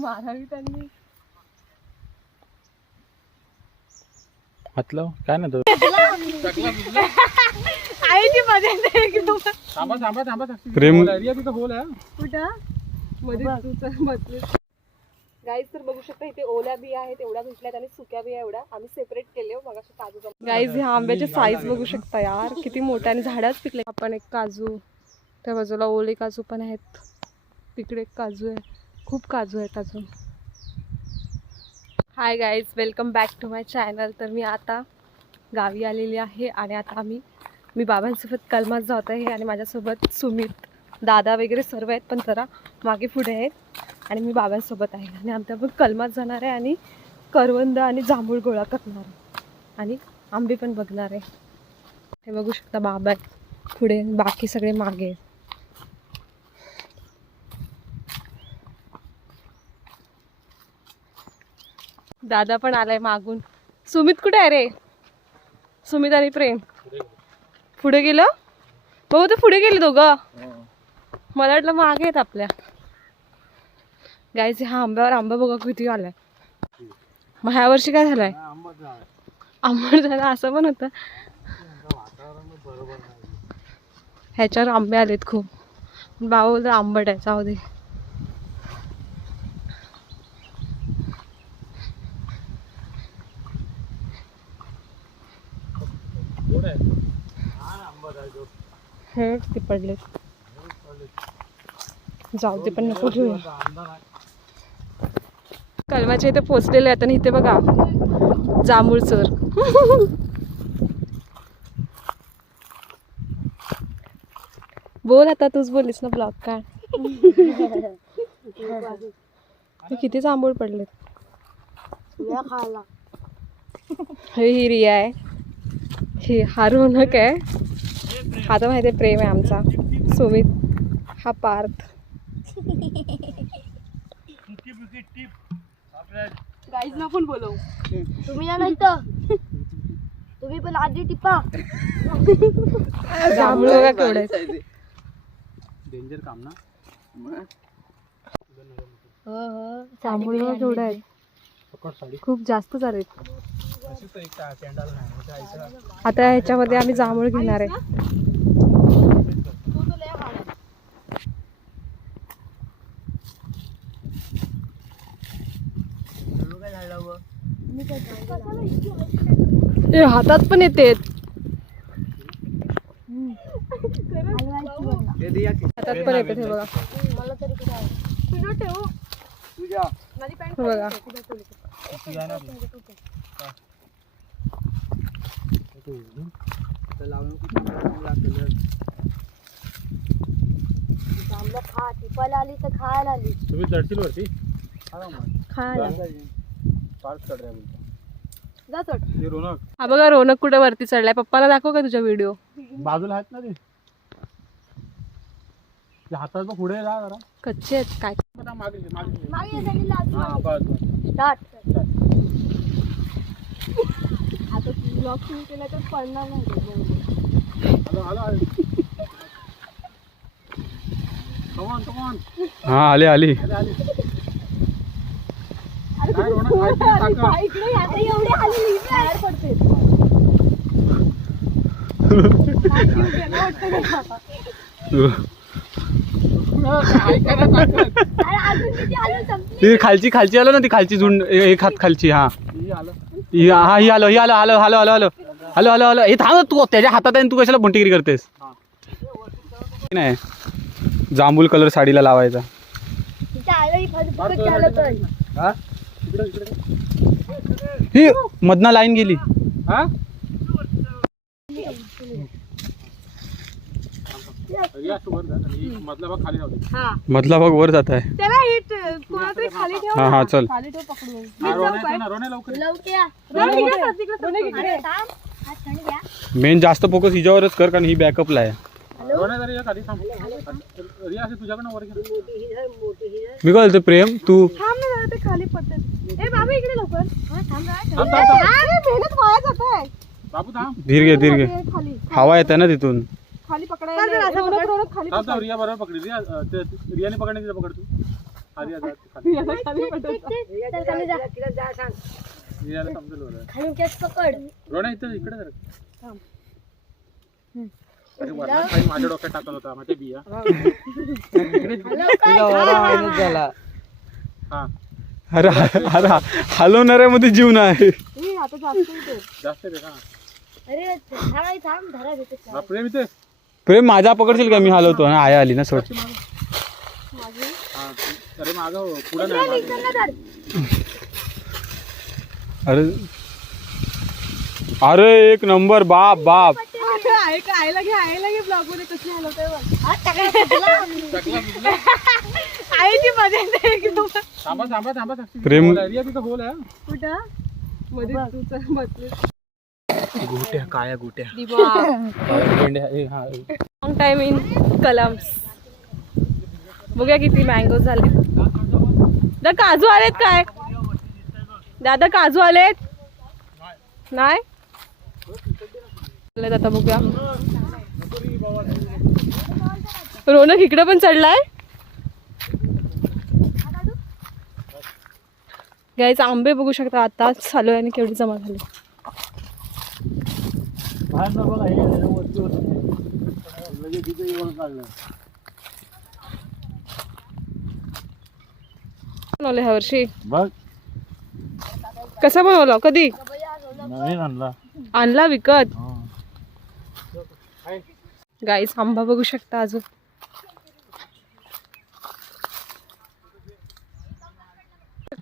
मारावी त्यांनी म्हटलं काय ना तो आईची मजा येते एकदम. प्रेम गाईज तर बघू शकता इथे ओल्या बिया आहेत एवढ्या भेटल्यात आणि सुक्या बिया एवढ्या आम्ही सेपरेट केले. मग काजू गाईज ह्या आंब्याचे साईज बघू शकता यार किती मोठ्या आणि झाडच पिकले. आपण एक काजू त्या बाजूला ओले काजू पण आहेत. तिकडे एक काजू आहे. खूप काजू आहेत अजून. Hi guys welcome back to my channel. तर मी आता गावी आलेली आहे आणि आता मी बाबांसोबत कलमात जात आहे आणि माझ्यासोबत सुमित दादा वगैरे सर्व आहेत पण जरा मागे पुढे आहेत आणि मी बाबांसोबत आहे आणि आमच्या पण कलमात जाणार आहे आणि करवंद आणि जांभूळ गोळा करणार आहे आणि आंबे पण बघणार आहे. हे बघू शकता बाबा पुढे बाकी सगळे मागे. दादा पण आलाय मागून. सुमित कुठे आहे रे? सुमित आणि प्रेम पुढे गेलं. भाऊ ते पुढे गेले दोघं. मला वाटलं मागे आहेत आपल्या. गायचे हा आंब्यावर आंबा बघा किती आलाय. मग ह्या वर्षी काय झालंय? आंबट झालं असं पण होतं. ह्याच्यावर आंबे आलेत खूप. बाबा बोलतो आंबट आहे जाऊ दे. हे ते पडलेत जाऊ दे पण नको घेऊया. कलमाच्या इथे पोचलेले आहेत आणि इथे बघा जांभूळ चोर. बोल आता तूच बोलीस ना ब्लॉग काय. किती जांभूळ पडलेत. ही रिया आहे. ही हा रोनक आहे. हा तर माहिती आहे प्रेम आहे आमचा. सुमित हा पार्थ. गाईज ना पण बोलव. तुम्ही या नाही तर तुम्ही पण आधी टिपा. जांभूळ बघा केवढे डेंजर काम ना. जांभूळ बघा केवढे आहेत. खूप जास्त झाले. आता ह्याच्यामध्ये आम्ही जांभूळ घेणार आहे. ते हातात पण येते. हातात पण येते हे बघा. बघा खा टिपायला आली तर खायला आली. तुम्ही चढशील वरती खायला. रोनक हा बघा रोनक कुठे वरती चढलाय. पप्पाला दाखव का तुझा व्हिडिओ. बाजूला आहेत ना ते हातात पुढे जा जरा. कच्चे आहेत काय. आता ब्लॉग सुरू केला तर पडणार नाही. हा आली आली. ती खालची खालची आलो ना. ती खालची झुंड एक हात खालची. हा हा ही आलो ही आलो आलो hello hello hello hello hello hello. हे थांब तू त्याच्या हातात आहे. तू कशाला बंटीगिरी करतेस. नाही जांभूळ कलर साडीला लावायचा. ही मधना लाईन गेली. मधला भाग वर जात आहे. हा हा चल. मेन जास्त फोकस हिच्यावरच कर कारण ही बॅकअपला आहे. मी काय बोलतो प्रेम तू खाली पडते. धीर घे धीर घे. हवा येते ना तिथून. खाली पकडायला खाली थांब थांब, रिया बरोबर पकडी. रियाने पकडणे तिला पकड तू. हा, रिया जा खाली. चल खाली जा. रियाला समजेल बरं. खाली कॅच पकड. रोना इथं इकडे जरा थांब. अरे वरनं खाली माझ्या डोक्यात टाकत होता माहिती बिया. हा अरे अरे हलवणाऱ्यामध्ये जीव नाही. आता जास्त आहे का? अरे थांब धरा भेटत. हा, प्रेम इथे. प्रेम माझा पकडशील का? मी हलवतो ना. आया आली ना सोड. हा, अरे माग पुढे नाही. अरे अरे एक नंबर. बाप बाप. आयला घे ब्लॉग मध्ये कशी हलवतोय प्रेम कुठं मध्ये गोट्या काळ्या गोट्या. Long time in columns. बघूया किती मँगो झाले. दादा काजू आलेत काय? दादा काजू आलेत नाही? आता बघूया. रोनक इकडे पण चढलाय. गाईच आंबे बघू शकता आता चालू आहे आणि केवढी जमा झाली. बनवले ह्या वर्षी बघ कसा बनवला? कधी आणला आणला विकत? गाईस आंबा बघू शकता अजून.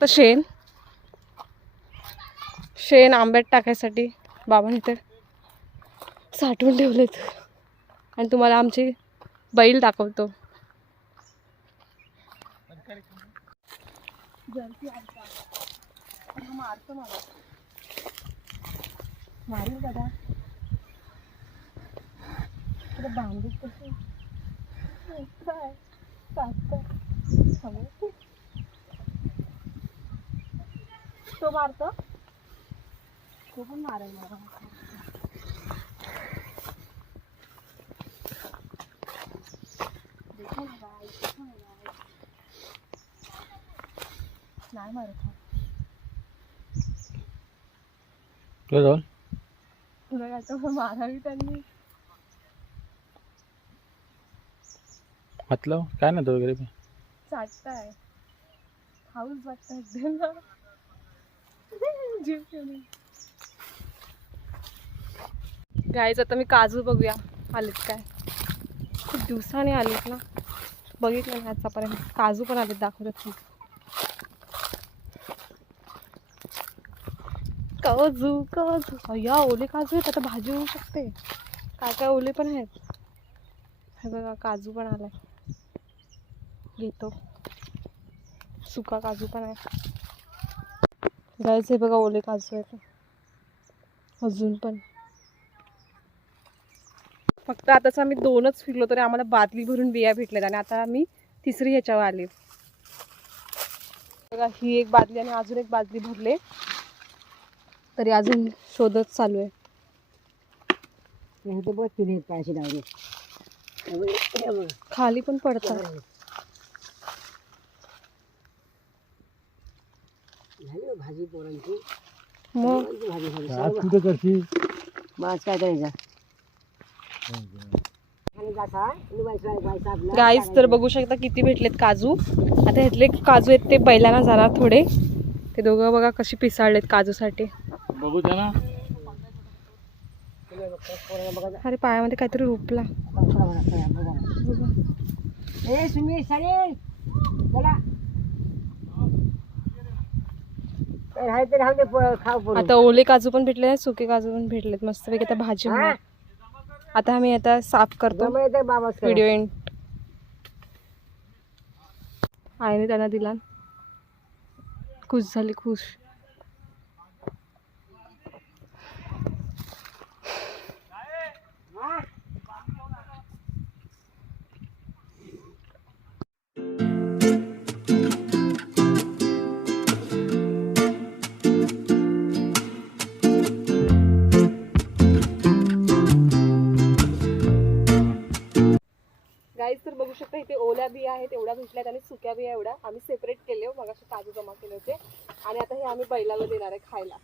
शेण शेण आंब्यात टाकायसाठी बाबांनी तर साठवून ठेवलेत. आणि तुम्हाला आमची बैल दाखवतो. मारू दादा बांधू कशी तो मारतो. तो पण मारेल मला. नाही मारत तुला काय तर मारावी त्यांनी. मतलब काय ना तो वगैरे चाटताय हाऊस वाटतं एकदम. गाईज आता मी काजू बघूया आलेत काय. खूप दिवसाने आलेत ना, बघितलं नाही आतापर्यंत. काजू पण आलेत दाखवतात. काजू काजू या ओले काजू आहेत. आता भाजी होऊ शकते. काय काय ओले पण आहेत. हे बघा काजू पण आलाय. घेतो. सुका काजू पण आहे. गाईस हे बघा ओले काजू आहेत अजून पण. फक्त आताच आम्ही 2च फिरलो तरी आम्हाला बादली भरून बिया भेटल्यात. आणि आता आम्ही तिसरी ह्याच्यावर आले. बघा ही एक बादली आणि अजून एक बादली भरले. तरी अजून शोधच चालू आहे. खाली पण पडतात. भाजी पोरांची मग कुठे करशील बस काय करायचं. गाईस तर बघू शकता किती भेटलेत काजू. आता ह्यातले काजू आहेत ते बैलांना जाणार थोडे. ते दोघं बघा कशी पिसाळलेत काजूसाठी. बघू द्या ना. अरे पायामध्ये काहीतरी रुपला. आता ओले काजू पण भेटले, सुके काजू पण भेटलेत मस्तपैकी. आता भाजी होणार. आता आम्ही आता साफ करतो. व्हिडिओ एंड आईने त्यांना दिला. खुश झाली खुश. बघू शकता इथे ओल्या बिया आहेत एवढ्या भेटल्यात आणि सुक्या बिया एवढ्या आम्ही सेपरेट केले मग असे काजू जमा केले होते आणि आता हे आम्ही बैलाला देणार आहे खायला.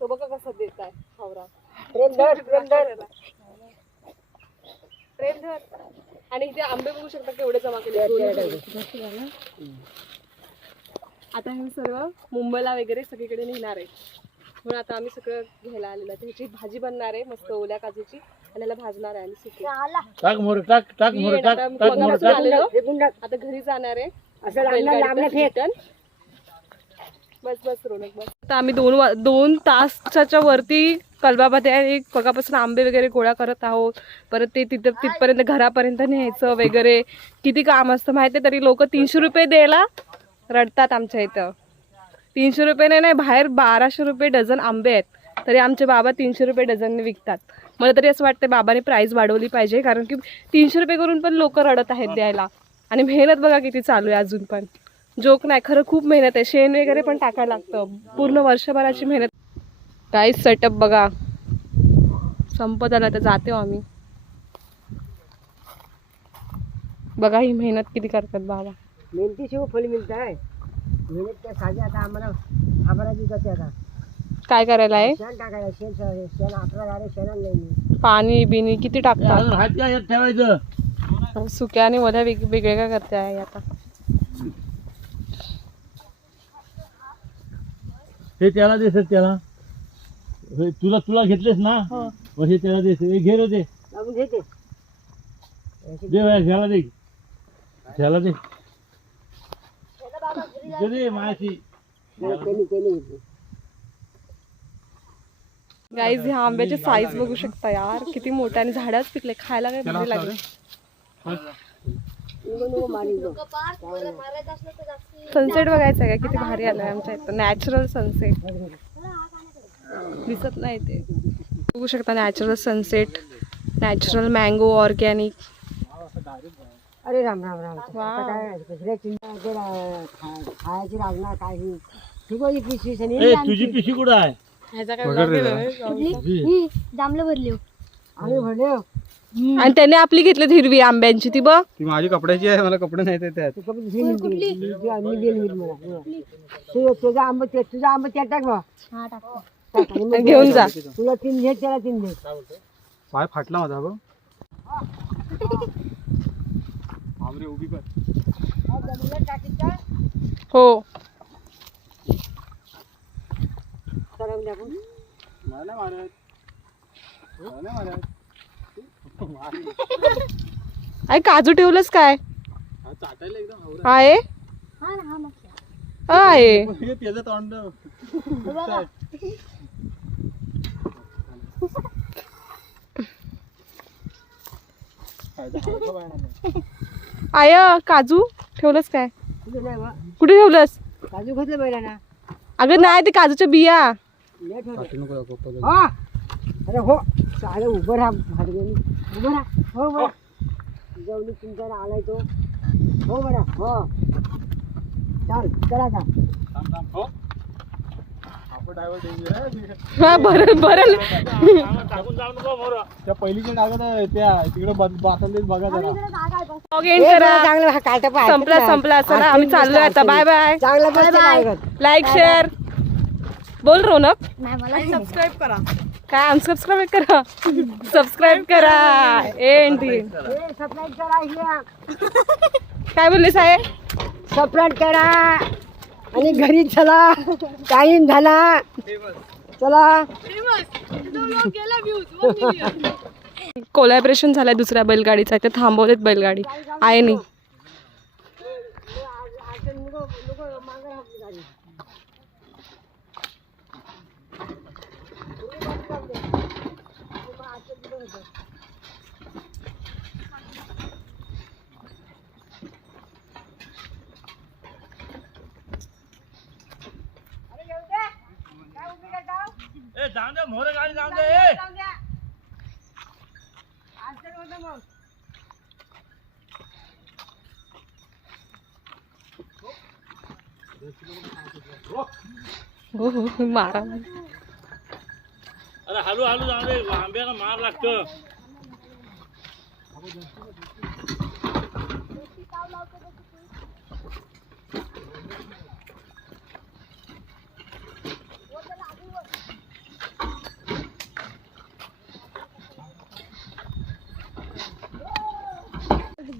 तो बघा कसं देत आहे हावरा. आणि इथे आंबे बघू शकता केवढे जमा केले. आता हे सर्व मुंबईला वगैरे सगळीकडे नेणार आहे म्हणून आता आम्ही सगळं घ्यायला आलेलं आहे. ह्याची भाजी बनणार आहे मस्त ओल्या काजूची आणि याला भाजणार आहे आणि सुकी. आता घरी जाणार आहे बस बस रोनक बस. आता आम्ही 2 तासाच्या वरती कलबामध्ये बघापासून आंबे वगैरे गोळा करत आहोत. परत ते तिथपर्यंत घरापर्यंत न्यायचं वगैरे किती काम असतं माहिती आहे. तरी लोक 300 रुपये द्यायला रडतात आमच्या इथं. 300 रुपये नाही बाहेर 1200 रुपये डझन आंबे आहेत तरी आमचे बाबा 300 रुपये डझनने विकतात. मला तरी असं वाटतं बाबाने प्राईस वाढवली पाहिजे कारण की 300 रुपये करून पण लोक रडत आहेत द्यायला. आणि मेहनत बघा किती चालू आहे अजून पण. जोक नाही खरं खूप मेहनत आहे. शेण वगैरे पण टाकायला लागतं पूर्ण वर्षभराची मेहनत. काही सेटअप बघा संपत आला तर जाते आम्ही. बघा ही मेहनत किती करतात बाबा. मेहनती शिव फल मिळत आहे. मेहनत काय साधी आता आम्हाला जाते आता काय करायला आहे शेण टाकायला. शेण आपल्या गाडी शेणाला नाही पाणी बिनी किती टाकतात. ठेवायचं सुक्या आणि ओल्या वेगवेगळ्या करते आहे आता. हे त्याला दे सर त्याला तुला घेतलेस ना हे त्याला दे घे रे दे लागून घेते ह्याला दे ह्याला दे दे मायाची. गाईज ह्या आंब्याचे साईज बघू शकता यार किती मोठे आणि झाडच पिकले खायला काय भारी लागेल. सनसेट बघायचं आहे का किती भारी आलाय आमच्या इथं. नॅचरल सनसेट दिसत नाही ते बघू शकता. Natural sunset natural mango organic. अरे राम राम राम. काय खायची लागणार काही तुझी पिशी कुठं आहे. जांभलं भरले आम्ही भरले आणि त्याने आपली घेतली हिरवी आंब्यांची ती बघ. ती माझी कपड्याची आहे मला कपडे नाही त्यात. तुझा आंबा त्यात टाक बा. घेऊन जा. तुला 3 दे त्याला 3 दे. पाय फाटला माझा बघ. उभी कर. हो आई काजू ठेवलंस काय आहे आहे त्याचं तोंड आय काजू ठेवलंस काय कुठे ठेवलंस. काजू घेतले पहिला ना. अगं नाही ते काजूच्या बिया. अरे हो चालेल उभं राहा भाडव्यानी उभं राहा. हो बरं जेवढी तुमच्याकडे आलाय तो हो बरं हो चाल चला जा. हा बरं बरं त्या पहिलीच्या डागात त्या तिकडे बातंडीत बघा जरा. लॉगिन करा. चांगलं काटा पाय संपला असं ना आम्ही चाललोय आता. Bye bye. चांगलं लाईक शेअर बोल रोनक. मला सबस्क्राईब करा. काय अनसबस्क्राईब करा सबस्क्राईब करा. सबस्क्राईब करा. काय बोलले साहेब. सबस्क्राईब करा आणि घरी चला. टाइम झाला चला. कोलॅबरेशन झालंय दुसऱ्या बैलगाडीचा. इथे थांबवलेत बैलगाडी आहे नाही. जाऊन दे मोर गाडी जाऊन दे. हो हो मारा. अरे हलू हलू जाऊन दे आंब्याला मार लागतं.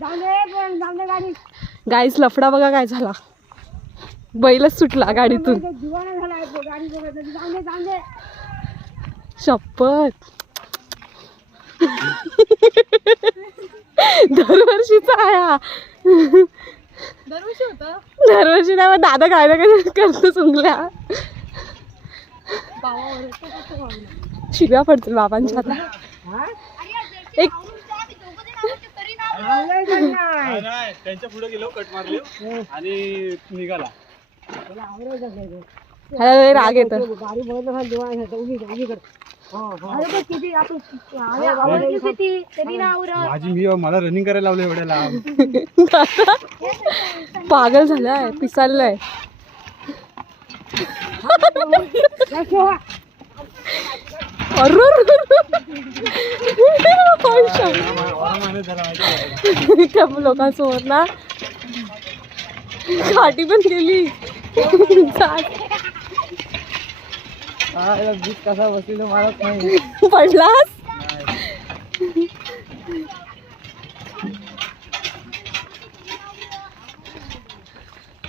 गाडी गाईस लफडा बघा काय झाला, बैलच सुटला गाडीतून. दिवाना झाला गाडी बघत जाऊन दे शपथ. दरवर्षीचा आहे हा. दरवर्षी नाही मग दादा काय ना काय करतो चुंगल्या. शिव्या पडतील बाबांच्या आता. एक त्यांच्या पुढे गेलो, कट मारले आणि निघाला. ह्याला लय राग येतं. गाडी बघत दिवाना उभी माझी मी मला रनिंग करायला लावलं एवढ्या लांब. पागल झालाय, पिसाललाय. त्या लोकांसमोर ना घाटी पण गेली. कसा बसलेलो मला नाही पडलास.